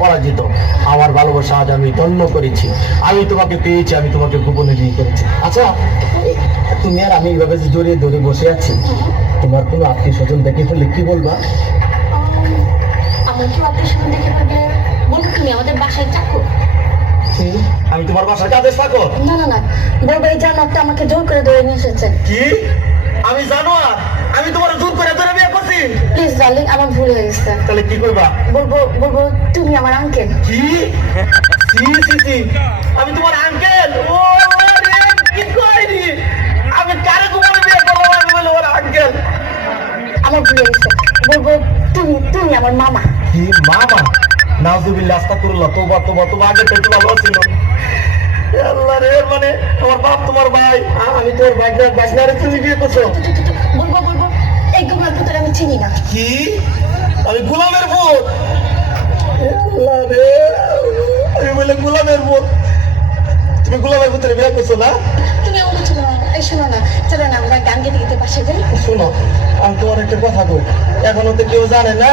পরাজিত। আমার ভালোবাসা আজ আমি ধন্য করেছি, আমি তোমাকে পেয়েছি, আমি তোমাকে গোপনে বিয়ে করেছি। আচ্ছা, তুমি আর আমি এইভাবে যে জড়িয়ে ধরে বসে আছি, তোমার কোনো আত্মীয় স্বজন দেখে ফেললে কি বলবা? আমার কি আত্মীয় স্বজন দেখে ফেলবে? বলবো তুমি আমাদের বাসায় চাকর। আমি তোমার বাসার কাজে থাকো? না না না, বলবো এই জানোয়ারটা আমাকে জোর করে ধরে নিয়ে এসেছে। কি? আমি জানোয়ার? আমি তোমার জোর করে ধরে বিয়ে করছি? প্লিজ ডার্লিং, আমার ভুল হয়ে গেছে। তাহলে কি করবা? বলবো বলবো তুমি আমার আঙ্কেল। কি? সি সি সি, আমি তোমার আঙ্কেল? ও রে, কি কইনি? আমি কারে গোপনে বিয়ে করলাম? আমি বলে ওর আঙ্কেল? আমার ভুল হয়ে গেছে। বলবো তুমি তুমি আমার মামা। কি মামা? নাউজুবিল্লাহ, আস্তাগফিরুল্লাহ, তোবা তোবা, তোমার আগে থেকে ভালো ছিল। আল্লাহ রে, মানে আমার বাপ তোমার ভাই, আমি তোর বাইকনারে তুমি বিয়ে করছো? বলবো বলবো এই গোমার ভিতরে আমি চিনি না। কি? আমি গোলামের ভূত? আল্লাহ রে, আমি বলে গোলামের ভূত? তুমি গোলামের ভিতরে বিয়ে করছো না? তুমি আমার চলো না, এই শোনো না, চলো না আমরা গান গেতে গেতে পাশে যাই। শোনো, আমি তোমার একটা কথা কই, এখনো তো কেউ জানে না